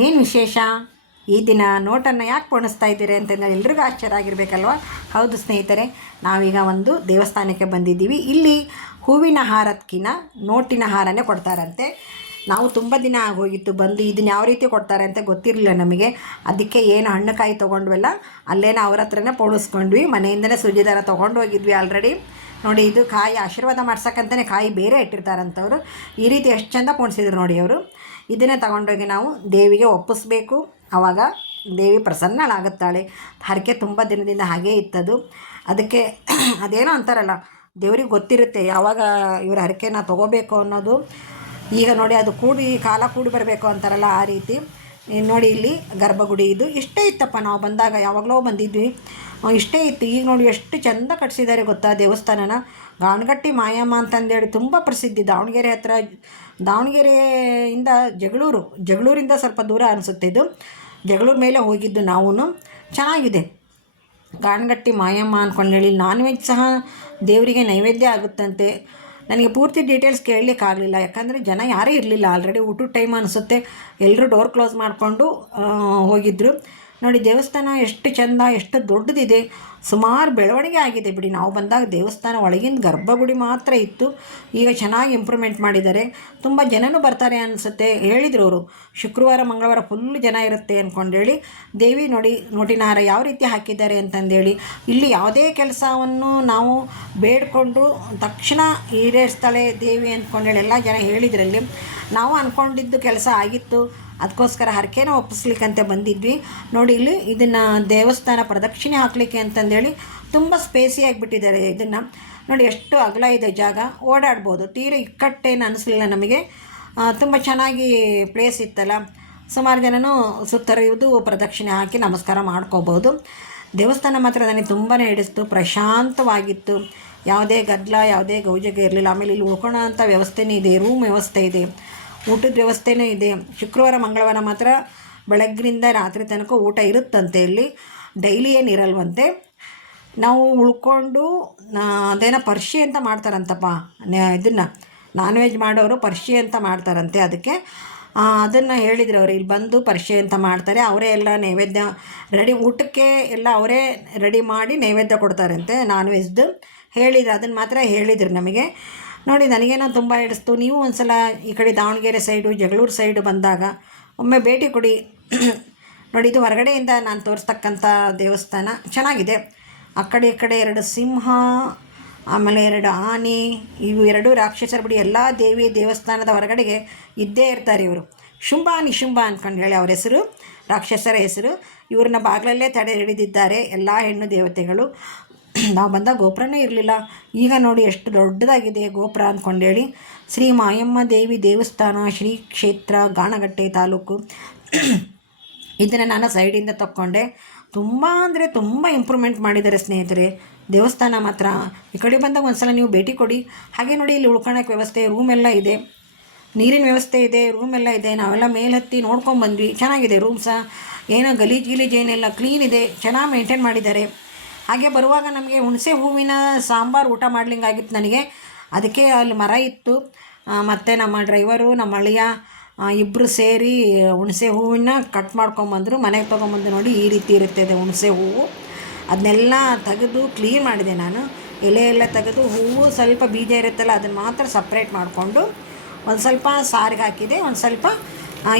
ಏನು ವಿಶೇಷ? ಈ ದಿನ ನೋಟನ್ನು ಯಾಕೆ ಪೋಣಿಸ್ತಾ ಇದ್ದೀರಿ ಅಂತಂದರೆ ಎಲ್ರಿಗೂ ಆಶ್ಚರ್ಯ ಆಗಿರಬೇಕಲ್ವ? ಹೌದು ಸ್ನೇಹಿತರೆ, ನಾವೀಗ ಒಂದು ದೇವಸ್ಥಾನಕ್ಕೆ ಬಂದಿದ್ದೀವಿ. ಇಲ್ಲಿ ಹೂವಿನ ಹಾರಕ್ಕಿಂತ ನೋಟಿನ ಹಾರನೇ ಕೊಡ್ತಾರಂತೆ. ನಾವು ತುಂಬ ದಿನ ಆಗೋಗಿತ್ತು ಬಂದು. ಇದನ್ನು ಯಾವ ರೀತಿ ಕೊಡ್ತಾರೆ ಅಂತ ಗೊತ್ತಿರಲಿಲ್ಲ ನಮಗೆ. ಅದಕ್ಕೆ ಏನು ಹಣ್ಣು ಕಾಯಿ ತೊಗೊಂಡ್ವಲ್ಲ, ಅಲ್ಲೇನೋ ಅವ್ರ ಹತ್ರನೇ ಪೋಣಿಸ್ಕೊಂಡ್ವಿ. ಮನೆಯಿಂದಲೇ ಸುಜಿ ದಾರ ತೊಗೊಂಡು ಹೋಗಿದ್ವಿ ಆಲ್ರೆಡಿ. ನೋಡಿ, ಇದು ಕಾಯಿ ಆಶೀರ್ವಾದ ಮಾಡ್ಸೋಕ್ಕಂತಲೇ ಕಾಯಿ ಬೇರೆ ಇಟ್ಟಿರ್ತಾರಂಥವ್ರು. ಈ ರೀತಿ ಎಷ್ಟು ಚೆಂದ ಪೋಣಿಸಿದ್ರು ನೋಡಿ ಅವರು. ಇದನ್ನೇ ತಗೊಂಡೋಗಿ ನಾವು ದೇವಿಗೆ ಒಪ್ಪಿಸ್ಬೇಕು. ಆವಾಗ ದೇವಿ ಪ್ರಸನ್ನಳಾಗುತ್ತಾಳೆ. ಹರಕೆ ತುಂಬ ದಿನದಿಂದ ಹಾಗೇ ಇತ್ತದು. ಅದಕ್ಕೆ ಅದೇನೋ ಅಂತಾರಲ್ಲ, ದೇವ್ರಿಗೆ ಗೊತ್ತಿರುತ್ತೆ ಯಾವಾಗ ಇವ್ರ ಹರಕೆನ ತೊಗೋಬೇಕು ಅನ್ನೋದು. ಈಗ ನೋಡಿ, ಅದು ಕಾಲ ಕೂಡಿ ಬರಬೇಕು ಅಂತಾರಲ್ಲ, ಆ ರೀತಿ. ನೋಡಿ, ಇಲ್ಲಿ ಗರ್ಭಗುಡಿ ಇದು ಇಷ್ಟೇ ಇತ್ತಪ್ಪ. ನಾವು ಬಂದಾಗ ಯಾವಾಗಲೋ ಬಂದಿದ್ವಿ, ಇಷ್ಟೇ ಇತ್ತು. ಈಗ ನೋಡಿ ಎಷ್ಟು ಚೆಂದ ಕಟ್ಸಿದ್ದಾರೆ ಗೊತ್ತಾ ದೇವಸ್ಥಾನನ. ಗಾಣಗಟ್ಟಿ ಮಾಯಮ್ಮ ಅಂತಂದೇಳಿ ತುಂಬ ಪ್ರಸಿದ್ಧಿ. ದಾವಣಗೆರೆ ಹತ್ರ, ದಾವಣಗೆರೆಯಿಂದ ಜಗಳೂರಿಂದ ಸ್ವಲ್ಪ ದೂರ ಅನಿಸುತ್ತೆ ಇದು. ಜಗಳೂರು ಮೇಲೆ ಹೋಗಿದ್ದು ನಾವು. ಚೆನ್ನಾಗಿದೆ ಗಾಣಗಟ್ಟಿ ಮಾಯಮ್ಮ ಅಂದ್ಕೊಂಡೇಳಿ. ನಾನ್ ವೆಜ್ ಸಹ ದೇವರಿಗೆ ನೈವೇದ್ಯ ಆಗುತ್ತಂತೆ. ನನಗೆ ಪೂರ್ತಿ ಡೀಟೇಲ್ಸ್ ಕೇಳಲಿಕ್ಕಾಗಲಿಲ್ಲ, ಯಾಕಂದರೆ ಜನ ಯಾರೂ ಇರಲಿಲ್ಲ. ಆಲ್ರೆಡಿ ಊಟದ ಟೈಮ್ ಅನಿಸುತ್ತೆ. ಎಲ್ಲರೂ ಡೋರ್ ಕ್ಲೋಸ್ ಮಾಡಿಕೊಂಡು ಹೋಗಿದ್ದರು. ನೋಡಿ, ದೇವಸ್ಥಾನ ಎಷ್ಟು ಚೆಂದ, ಎಷ್ಟು ದೊಡ್ಡದಿದೆ. ಸುಮಾರು ಬೆಳವಣಿಗೆ ಆಗಿದೆ ಬಿಡಿ. ನಾವು ಬಂದಾಗ ದೇವಸ್ಥಾನ ಒಳಗಿಂದ ಗರ್ಭಗುಡಿ ಮಾತ್ರ ಇತ್ತು. ಈಗ ಚೆನ್ನಾಗಿ ಇಂಪ್ರೂವ್ಮೆಂಟ್ ಮಾಡಿದ್ದಾರೆ. ತುಂಬ ಜನನೂ ಬರ್ತಾರೆ ಅನಿಸುತ್ತೆ. ಹೇಳಿದರು ಅವರು, ಶುಕ್ರವಾರ ಮಂಗಳವಾರ ಫುಲ್ಲು ಜನ ಇರುತ್ತೆ ಅಂದ್ಕೊಂಡೇಳಿ. ದೇವಿ ನೋಡಿ, ನೋಟಿನ ಹಾರ ಯಾವ ರೀತಿ ಹಾಕಿದ್ದಾರೆ ಅಂತಂದೇಳಿ. ಇಲ್ಲಿ ಯಾವುದೇ ಕೆಲಸವನ್ನು ನಾವು ಬೇಡಿಕೊಂಡು ತಕ್ಷಣ ಈಡೇರಿಸ್ತಾಳೆ ದೇವಿ ಅಂದ್ಕೊಂಡೇಳಿ ಎಲ್ಲ ಜನ ಹೇಳಿದ್ರಲ್ಲಿ. ನಾವು ಅಂದ್ಕೊಂಡಿದ್ದು ಕೆಲಸ ಆಗಿತ್ತು. ಅದಕ್ಕೋಸ್ಕರ ಹರಕೆನ ಒಪ್ಪಿಸ್ಲಿಕ್ಕಂತೆ ಬಂದಿದ್ವಿ. ನೋಡಿ, ಇಲ್ಲಿ ಇದನ್ನು ದೇವಸ್ಥಾನ ಪ್ರದಕ್ಷಿಣೆ ಹಾಕಲಿಕ್ಕೆ ಅಂತಂದೇಳಿ ತುಂಬ ಸ್ಪೇಸಿಯಾಗಿಬಿಟ್ಟಿದ್ದಾರೆ. ಇದನ್ನು ನೋಡಿ, ಎಷ್ಟು ಅಗಲ ಇದೆ ಜಾಗ, ಓಡಾಡ್ಬೋದು. ತೀರ ಇಕ್ಕಟ್ಟೇನು ಅನ್ನಿಸ್ಲಿಲ್ಲ ನಮಗೆ. ತುಂಬ ಚೆನ್ನಾಗಿ ಪ್ಲೇಸ್ ಇತ್ತಲ್ಲ. ಸುಮಾರು ಜನನೂ ಸುತ್ತರಿಯುವುದು, ಪ್ರದಕ್ಷಿಣೆ ಹಾಕಿ ನಮಸ್ಕಾರ ಮಾಡ್ಕೋಬೋದು. ದೇವಸ್ಥಾನ ಮಾತ್ರ ನನಗೆ ತುಂಬಾ ಹಿಡಿಸ್ತು. ಪ್ರಶಾಂತವಾಗಿತ್ತು. ಯಾವುದೇ ಗದ್ದಲ, ಯಾವುದೇ ಗೌಜಗ ಇರಲಿಲ್ಲ. ಆಮೇಲೆ ಇಲ್ಲಿ ಉಳ್ಕೊಳ್ಳೋ ಅಂಥ ವ್ಯವಸ್ಥೆನೇ ಇದೆ, ರೂಮ್ ವ್ಯವಸ್ಥೆ ಇದೆ, ಊಟದ ವ್ಯವಸ್ಥೆನೂ ಇದೆ. ಶುಕ್ರವಾರ ಮಂಗಳವಾರ ಮಾತ್ರ ಬೆಳಗ್ಗಿನಿಂದ ರಾತ್ರಿ ತನಕ ಊಟ ಇರುತ್ತಂತೆ. ಇಲ್ಲಿ ಡೈಲಿ ಏನು ಇರಲ್ವಂತೆ. ನಾವು ಉಳ್ಕೊಂಡು ಅದೇನೋ ಪರ್ಷಿ ಅಂತ ಮಾಡ್ತಾರಂತಪ್ಪ. ಇದನ್ನು ನಾನ್ ವೆಜ್ ಮಾಡೋರು ಪರ್ಷಿ ಅಂತ ಮಾಡ್ತಾರಂತೆ. ಅದಕ್ಕೆ ಅದನ್ನು ಹೇಳಿದ್ರು ಅವರು, ಇಲ್ಲಿ ಬಂದು ಪರ್ಷಿ ಅಂತ ಮಾಡ್ತಾರೆ. ಅವರೇ ಎಲ್ಲ ನೈವೇದ್ಯ ರೆಡಿ, ಊಟಕ್ಕೆ ಎಲ್ಲ ಅವರೇ ರೆಡಿ ಮಾಡಿ ನೈವೇದ್ಯ ಕೊಡ್ತಾರಂತೆ, ನಾನ್ ವೆಜ್ದು ಹೇಳಿದ್ರು. ಅದನ್ನು ಮಾತ್ರ ಹೇಳಿದರು ನಮಗೆ. ನೋಡಿ, ನನಗೇನೋ ತುಂಬ ಹಿಡಿಸ್ತು. ನೀವು ಒಂದು ಸಲ ಈ ಕಡೆ ದಾವಣಗೆರೆ ಸೈಡು, ಜಗಳೂರು ಸೈಡು ಬಂದಾಗ ಒಮ್ಮೆ ಭೇಟಿ ಕೊಡಿ. ನೋಡಿ, ಇದು ಹೊರಗಡೆಯಿಂದ ನಾನು ತೋರಿಸ್ತಕ್ಕಂಥ ದೇವಸ್ಥಾನ ಚೆನ್ನಾಗಿದೆ. ಆ ಕಡೆ ಈ ಕಡೆ 2 ಸಿಂಹ, ಆಮೇಲೆ 2 ಆನೆ, ಇವು 2 ರಾಕ್ಷಸರು ಬಿಡಿ. ಎಲ್ಲ ದೇವಿ ದೇವಸ್ಥಾನದ ಹೊರಗಡೆಗೆ ಇದ್ದೇ ಇರ್ತಾರೆ ಇವರು. ಶುಂಭ ನಿಶುಂಭ ಅಂದ್ಕೊಂಡು ಹೇಳಿ ಅವ್ರ ಹೆಸರು, ರಾಕ್ಷಸರ ಹೆಸರು. ಇವ್ರನ್ನ ಬಾಗಿಲಲ್ಲೇ ತಡೆ ಹಿಡಿದಿದ್ದಾರೆ ಎಲ್ಲ ಹೆಣ್ಣು ದೇವತೆಗಳು. ನಾವು ಬಂದಾಗ ಗೋಪುರನೇ ಇರಲಿಲ್ಲ. ಈಗ ನೋಡಿ ಎಷ್ಟು ದೊಡ್ಡದಾಗಿದೆ ಗೋಪುರ ಅಂದ್ಕೊಂಡೇಳಿ. ಶ್ರೀ ಮಾಯಮ್ಮ ದೇವಿ ದೇವಸ್ಥಾನ, ಶ್ರೀ ಕ್ಷೇತ್ರ, ಗಾಣಗಟ್ಟೆ ತಾಲೂಕು. ಇದನ್ನು ನಾನು ಸೈಡಿಂದ ತಕ್ಕೊಂಡೆ. ತುಂಬ ಅಂದರೆ ತುಂಬ ಇಂಪ್ರೂವ್ಮೆಂಟ್ ಮಾಡಿದ್ದಾರೆ ಸ್ನೇಹಿತರೆ ದೇವಸ್ಥಾನ ಮಾತ್ರ. ಈ ಕಡೆ ಬಂದಾಗ ಒಂದು ಸಲ ನೀವು ಭೇಟಿ ಕೊಡಿ. ಹಾಗೆ ನೋಡಿ, ಇಲ್ಲಿ ಉಳ್ಕೊಳ್ಳೋಕ್ಕೆ ವ್ಯವಸ್ಥೆ, ರೂಮ್ ಎಲ್ಲ ಇದೆ, ನೀರಿನ ವ್ಯವಸ್ಥೆ ಇದೆ, ರೂಮ್ ಎಲ್ಲ ಇದೆ. ನಾವೆಲ್ಲ ಮೇಲೆ ಹತ್ತಿ ನೋಡ್ಕೊಂಡ್ಬಂದ್ವಿ. ಚೆನ್ನಾಗಿದೆ ರೂಮ್ ಸಹ. ಏನೋ ಗಲೀಜು ಏನಿಲ್ಲ, ಕ್ಲೀನ್ ಇದೆ, ಚೆನ್ನಾಗಿ ಮೇಂಟೈನ್ ಮಾಡಿದ್ದಾರೆ. ಹಾಗೆ ಬರುವಾಗ ನಮಗೆ ಹುಣಸೆ ಹೂವಿನ ಸಾಂಬಾರು ಊಟ ಮಾಡ್ಲಿಂಗಾಗಿತ್ತು ನನಗೆ. ಅದಕ್ಕೆ ಅಲ್ಲಿ ಮರ ಇತ್ತು. ಮತ್ತು ನಮ್ಮ ಡ್ರೈವರು, ನಮ್ಮ ಅಳಿಯ ಇಬ್ಬರು ಸೇರಿ ಹುಣಸೆ ಹೂವಿನ ಕಟ್ ಮಾಡ್ಕೊಂಬಂದರು. ಮನೆಗೆ ತೊಗೊಂಬಂದು ನೋಡಿ, ಈ ರೀತಿ ಇರುತ್ತದೆ ಹುಣಸೆ ಹೂವು. ಅದನ್ನೆಲ್ಲ ತೆಗೆದು ಕ್ಲೀನ್ ಮಾಡಿದೆ ನಾನು. ಎಲೆ ಎಲ್ಲ ತೆಗೆದು, ಹೂವು ಸ್ವಲ್ಪ ಬೀಜ ಇರುತ್ತಲ್ಲ ಅದನ್ನು ಮಾತ್ರ ಸಪ್ರೇಟ್ ಮಾಡಿಕೊಂಡು ಒಂದು ಸ್ವಲ್ಪ ಸಾರಿಗೆ ಹಾಕಿದೆ. ಒಂದು ಸ್ವಲ್ಪ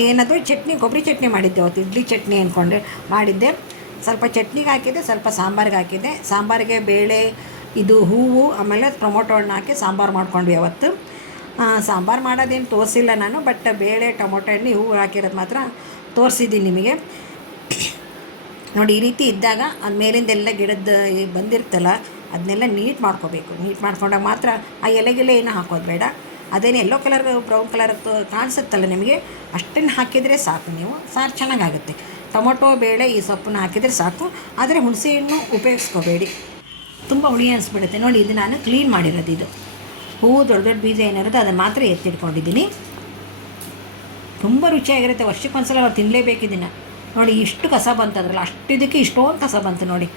ಏನದು ಚಟ್ನಿ, ಕೊಬ್ಬರಿ ಚಟ್ನಿ ಮಾಡಿದ್ದೆ ಅವತ್ತು. ಇಡ್ಲಿ ಚಟ್ನಿ ಅಂದ್ಕೊಂಡೆ ಮಾಡಿದ್ದೆ. ಸ್ವಲ್ಪ ಚಟ್ನಿಗೆ ಹಾಕಿದ್ದೆ, ಸ್ವಲ್ಪ ಸಾಂಬಾರಿಗೆ ಹಾಕಿದ್ದೆ. ಸಾಂಬಾರಿಗೆ ಬೇಳೆ, ಇದು ಹೂವು, ಆಮೇಲೆ ಟೊಮೊಟೊ ಹಣ್ಣು ಹಾಕಿ ಸಾಂಬಾರು ಮಾಡ್ಕೊಂಡ್ವಿ ಅವತ್ತು. ಸಾಂಬಾರು ಮಾಡೋದೇನು ತೋರಿಸಿಲ್ಲ ನಾನು, ಬಟ್ ಬೇಳೆ, ಟೊಮೊಟೊ ಹಣ್ಣು, ಹೂವು ಹಾಕಿರೋದು ಮಾತ್ರ ತೋರಿಸಿದ್ದೀನಿ ನಿಮಗೆ. ನೋಡಿ, ಈ ರೀತಿ ಇದ್ದಾಗ ಅದು ಮೇಲಿಂದೆಲ್ಲ ಗಿಡದ ಬಂದಿರ್ತಲ್ಲ ಅದನ್ನೆಲ್ಲ ನೀಟ್ ಮಾಡ್ಕೋಬೇಕು. ನೀಟ್ ಮಾಡ್ಕೊಂಡಾಗ ಮಾತ್ರ ಆ ಎಲೆಗೆಲೆ ಏನೂ ಹಾಕೋದು ಬೇಡ. ಅದೇನು ಯೆಲ್ಲೋ ಕಲರ್, ಬ್ರೌನ್ ಕಲರ್ ಕಾಣಿಸುತ್ತಲ್ಲ ನಿಮಗೆ, ಅಷ್ಟನ್ನು ಹಾಕಿದರೆ ಸಾಕು. ನೀವು ಸಾರು ಚೆನ್ನಾಗಾಗುತ್ತೆ. ಟೊಮೊಟೊ, ಬೇಳೆ, ಈ ಸೊಪ್ಪನ್ನು ಹಾಕಿದರೆ ಸಾಕು. ಆದರೆ ಹುಣಸೆ ಹಣ್ಣು ಉಪಯೋಗಿಸ್ಕೋಬೇಡಿ, ತುಂಬ ಹುಳಿ ಅನಿಸ್ಬಿಡುತ್ತೆ. ನೋಡಿ, ಇದು ನಾನು ಕ್ಲೀನ್ ಮಾಡಿರೋದು. ಇದು ಹೂವು ದೊಡ್ಡ ದೊಡ್ಡ ಬೀಜ ಏನಿರುತ್ತೆ ಅದನ್ನು ಮಾತ್ರ ಎತ್ತಿಟ್ಕೊಂಡಿದ್ದೀನಿ. ತುಂಬ ರುಚಿಯಾಗಿರುತ್ತೆ. ವರ್ಷಕ್ಕೊಂದ್ಸಲ ನಾವು ತಿನ್ನಲೇಬೇಕು ಇದನ್ನು. ನೋಡಿ, ಇಷ್ಟು ಕಸ ಬಂತು ಅದರಲ್ಲಿ, ಅಷ್ಟಿದಕ್ಕೆ ಇಷ್ಟೊಂದು ಕಸ ಬಂತು ನೋಡಿ.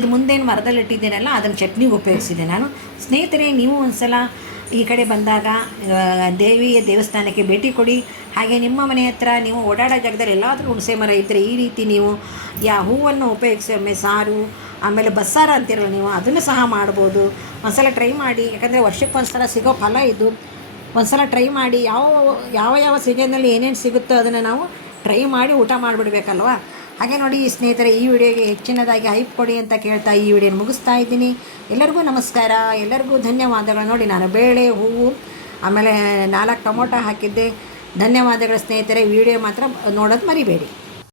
ಇದು ಮುಂದೇನು ಮರದಲ್ಲಿ ಇಟ್ಟಿದ್ದೀನಲ್ಲ ಅದನ್ನು ಚಟ್ನಿಗೆ ಉಪಯೋಗಿಸಿದೆ ನಾನು. ಸ್ನೇಹಿತರೆ, ನೀವು ಒಂದು ಸಲ ಈ ಕಡೆ ಬಂದಾಗ ದೇವಿಯ ದೇವಸ್ಥಾನಕ್ಕೆ ಭೇಟಿ ಕೊಡಿ. ಹಾಗೆ ನಿಮ್ಮ ಮನೆ ಹತ್ರ ನೀವು ಓಡಾಡೋ ಜಾಗದಲ್ಲಿ ಎಲ್ಲಾದರೂ ಹುಣಸೆ ಮರ ಇದ್ದರೆ ಈ ರೀತಿ ನೀವು ಹೂವನ್ನು ಉಪಯೋಗಿಸಿ ಒಮ್ಮೆ ಸಾರು, ಆಮೇಲೆ ಬಸ್ಸಾರು ಅಂತಿರಲ್ಲ ನೀವು, ಅದನ್ನು ಸಹ ಮಾಡ್ಬೋದು. ಒಂದ್ಸಲ ಟ್ರೈ ಮಾಡಿ, ಯಾಕಂದರೆ ವರ್ಷಕ್ಕೊಂದು ಸಲ ಸಿಗೋ ಫಲ ಇದು. ಒಂದ್ಸಲ ಟ್ರೈ ಮಾಡಿ. ಯಾವ ಸೀಸನ್ನಲ್ಲಿ ಏನೇನು ಸಿಗುತ್ತೋ ಅದನ್ನು ನಾವು ಟ್ರೈ ಮಾಡಿ ಊಟ ಮಾಡಿಬಿಡ್ಬೇಕಲ್ವ. ಹಾಗೆ ನೋಡಿ ಸ್ನೇಹಿತರೆ, ಈ ವಿಡಿಯೋಗೆ ಹೆಚ್ಚಿನದಾಗಿ ಹೈಪ್ ಕೊಡಿ ಅಂತ ಕೇಳ್ತಾ ಈ ವಿಡಿಯೋನ ಮುಗಿಸ್ತಾ ಇದ್ದೀನಿ. ಎಲ್ಲರಿಗೂ ನಮಸ್ಕಾರ, ಎಲ್ಲರಿಗೂ ಧನ್ಯವಾದಗಳು. ನೋಡಿ ನಾನು ಬೇಳೆ, ಹೂವು, ಆಮೇಲೆ 4 ಟೊಮೊಟೊ ಹಾಕಿದ್ದೆ. ಧನ್ಯವಾದಗಳು ಸ್ನೇಹಿತರೆ. ವಿಡಿಯೋ ಮಾತ್ರ ನೋಡೋದು ಮರಿಬೇಡಿ.